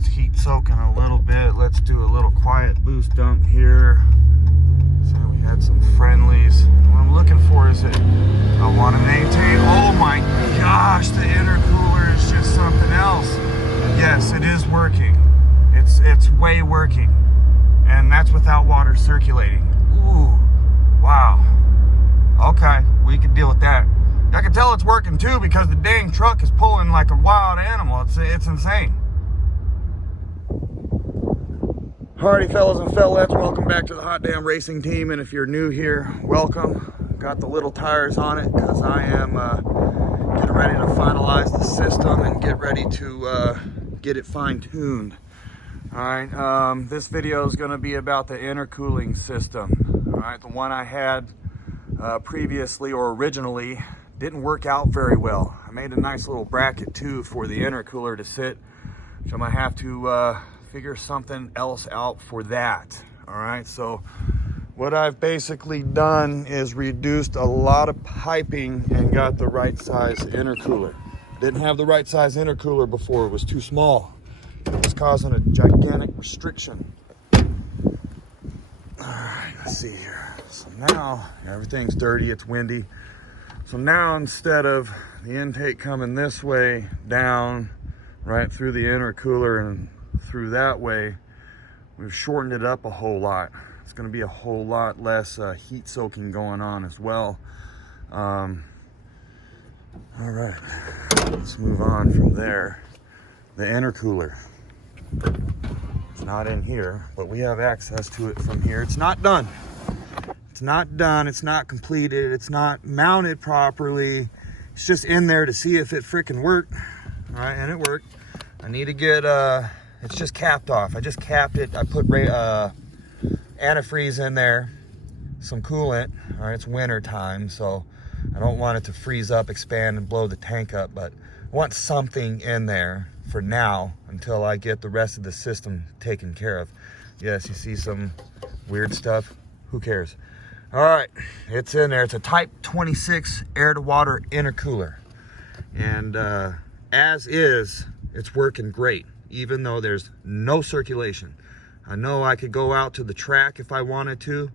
it's heat soaking a little bit. Let's do a little quiet boost dump here. So we had some friendlies. What I'm looking for is that I want to maintain. Oh my gosh, the intercooler is just something else. Yes, it is working. It's way working, and that's without water circulating. Ooh, wow. Okay, we can deal with that. I can tell it's working too because the dang truck is pulling like a wild animal. It's insane. Alrighty, fellas and fellettes, welcome back to the Hot Damn Racing Team. And if you're new here, welcome. Got the little tires on it because I am getting ready to finalize the system and get ready to get it fine-tuned. Alright, this video is going to be about the intercooling system. Alright, the one I had previously or originally didn't work out very well. I made a nice little bracket too for the intercooler to sit, so I'm going to have to figure something else out for that. Alright, so what I've basically done is reduced a lot of piping and got the right size intercooler. Didn't have the right size intercooler before, it was too small. It was causing a gigantic restriction. Alright, let's see here. So now everything's dirty, it's windy. So now instead of the intake coming this way down right through the intercooler and through that way, we've shortened it up a whole lot. It's going to be a whole lot less heat soaking going on as well. All right, let's move on from there. The intercooler. It's not in here, but we have access to it from here. It's not done. It's not done. It's not completed. It's not mounted properly. It's just in there to see if it freaking worked. All right, and it worked. I need to get, it's just capped off. I just capped it. I put antifreeze in there, some coolant. All right, it's winter time, so I don't want it to freeze up, expand, and blow the tank up, but I want something in there for now until I get the rest of the system taken care of. Yes, you see some weird stuff. Who cares? All right, it's in there. It's a Type 26 air-to-water intercooler. And as is, it's working great, even though there's no circulation. I know I could go out to the track if I wanted to,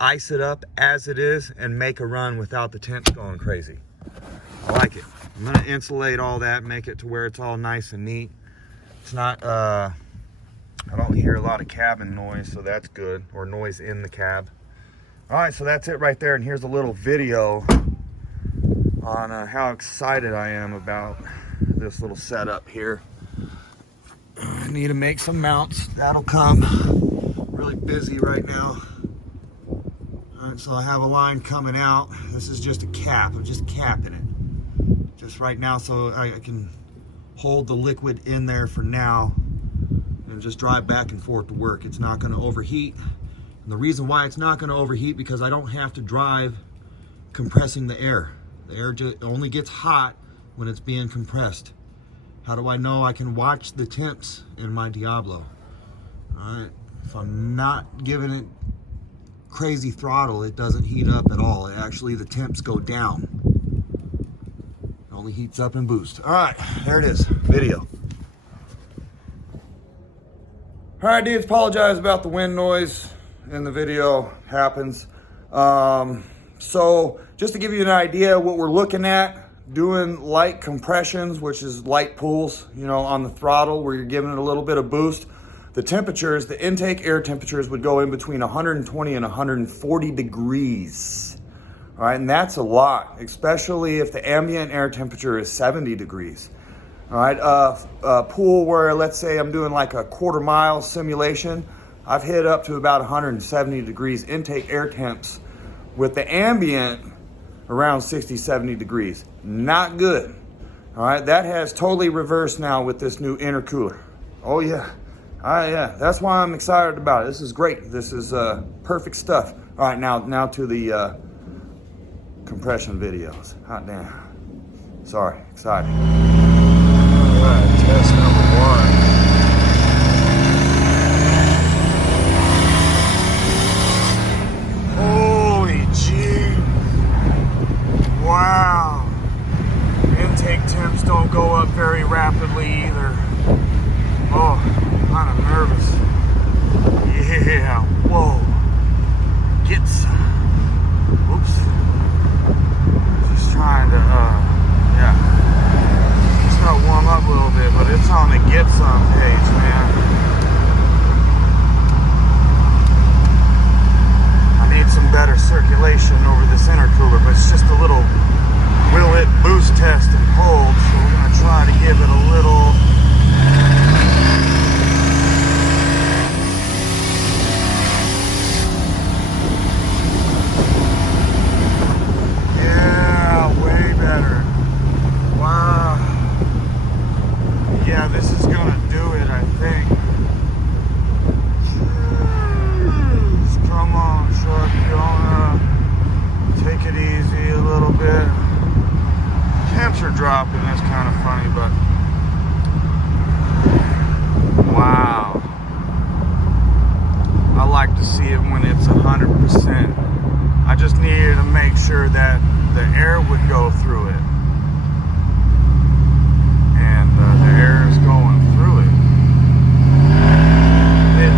ice it up as it is, and make a run without the temps going crazy. I like it. I'm gonna insulate all that, make it to where it's all nice and neat. It's not, I don't hear a lot of cabin noise, so that's good, or noise in the cab. All right, so that's it right there, and here's a little video on how excited I am about this little setup here. I need to make some mounts. That'll come. Really busy right now. All right, so I have a line coming out. This is just a cap. I'm just capping it. Just right now, so I can hold the liquid in there for now and just drive back and forth to work. It's not going to overheat. And the reason why it's not going to overheat, because I don't have to drive compressing the air. The air just only gets hot when it's being compressed. How do I know? I can watch the temps in my Diablo. All right, if I'm not giving it crazy throttle, it doesn't heat up at all. Actually, the temps go down. It only heats up and boosts. All right, there it is, video. All right, dudes, apologize about the wind noise in the video. Happens. So just to give you an idea what we're looking at, doing light compressions, which is light pulls, you know, on the throttle where you're giving it a little bit of boost. The temperatures, the intake air temperatures would go in between 120 and 140 degrees. All right, and that's a lot, especially if the ambient air temperature is 70 degrees. All right, a pool where, let's say I'm doing like a quarter-mile simulation, I've hit up to about 170 degrees intake air temps with the ambient around 60, 70 degrees. Not good. All right, that has totally reversed now with this new intercooler. Oh yeah, yeah, that's why I'm excited about it. This is great. This is perfect stuff. All right, now to the compression videos. Hot damn. Sorry, excited. All right, test number 1. Wow, intake temps don't go up very rapidly either. Oh. get some page, man. I need some better circulation over this intercooler, but it's just a little, will it boost test and hold, so we're going to try to give it a little. Yeah, way better. Wow. Yeah, this is gonna do it, I think. Jeez, come on, truck, take it easy a little bit. Temps are dropping, that's kind of funny, but wow. I like to see it when it's 100%. I just needed to make sure that the air would go through it. The air is going through it.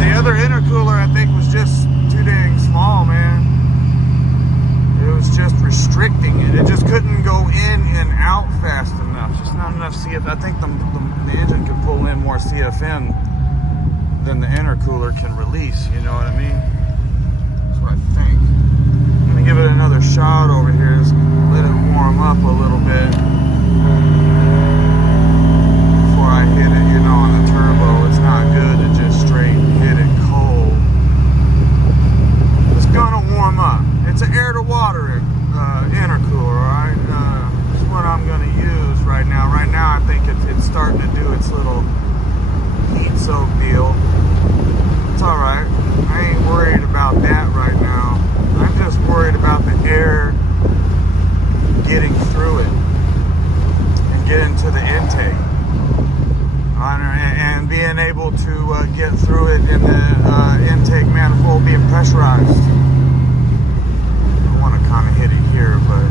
The other intercooler, I think, was just too dang small, man. It was just restricting it. It just couldn't go in and out fast enough. Just not enough CFM. I think the engine can pull in more CFM than the intercooler can release. You know what I mean? That's what I think. I'm gonna give it another shot over here. Just let it warm up a little bit. I hit it, you know, on the turbo. It's not good to just straight hit it cold. It's gonna warm up. It's an air to water intercooler, alright? This is what I'm gonna use right now. Right now I think it's starting to do its little heat soak deal. It's alright. I ain't worried about that right now. I'm just worried about the air getting through it and getting to the intake. And being able to get through it in the intake manifold being pressurized. I want to kind of hit it here, but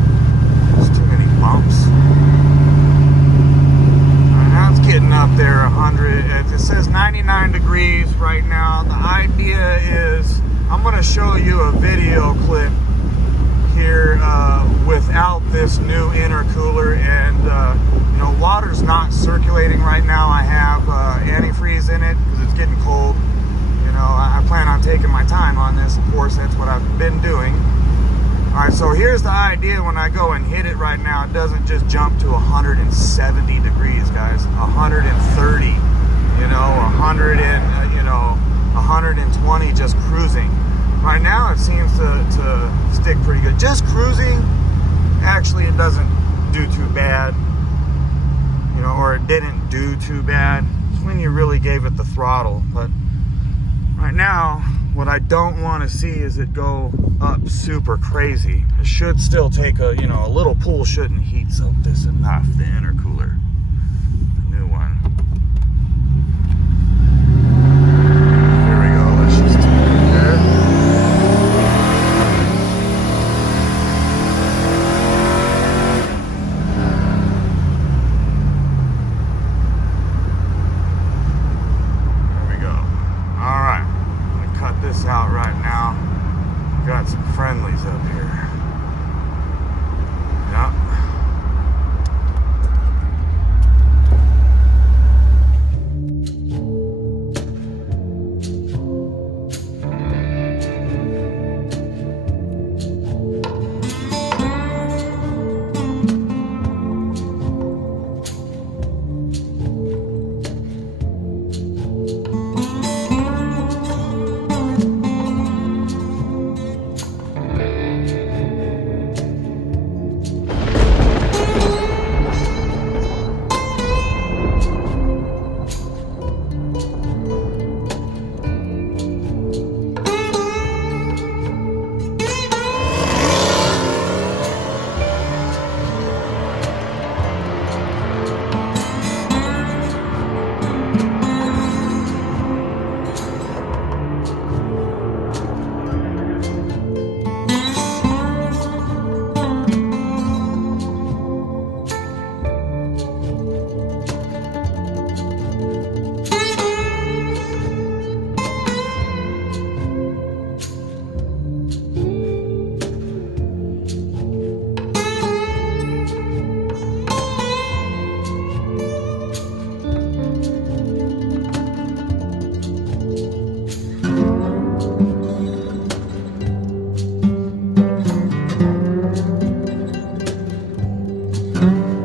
there's too many bumps. Now it's getting up there 100. It says 99 degrees right now. The idea is I'm going to show you a video clip here without this new intercooler, and you know, water's not circulating right now. I have antifreeze in it because it's getting cold. You know, I plan on taking my time on this. Of course, that's what I've been doing. All right, so here's the idea. When I go and hit it right now, it doesn't just jump to 170 degrees, guys. 130. You know, 100 and you know, 120 just cruising. Right now it seems to stick pretty good. Just cruising, actually it doesn't do too bad. You know, or it didn't do too bad. It's when you really gave it the throttle. But right now, what I don't want to see is it go up super crazy. It should still take a, you know, a little pull shouldn't heat soak this enough, the intercooler. The new one. Here we go, let's just take it there. Out right now. Got some friendlies up here. Yep. you.